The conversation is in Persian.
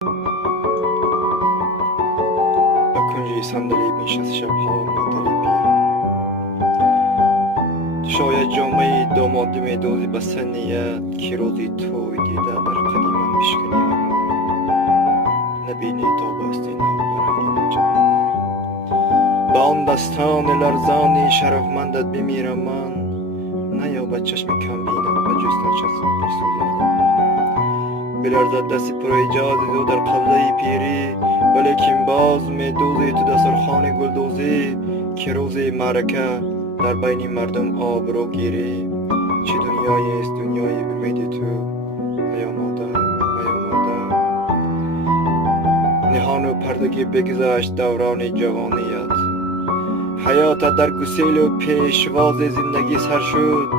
به کنجی صندلی میشست شبها مادری پیر. تو شاید جامعه دامادی میدوزی به سنیت که روزی توی دیده در قدیمم بشکنی، اما نبینی تا بستی نبارنگی جوانی. به آن دستان لرزانی شرفمندت بمیرم من، نیابد چشم کم بینم به جستن چسب بیسوزنم. بلرزد دست پر ایجاد دو در قبضه پیری، ولیکن باز میدوزی تو دسترخوان گلدوزی که روز معرکه در بین مردم آبرو گیری. چه دنیایی است دنیای امید تو ایا مادر، ایا مادر. نهان و پردگی بگذشت دوران جوانیت، حیاتت در گسیل و پیشواز زندگی سر شد.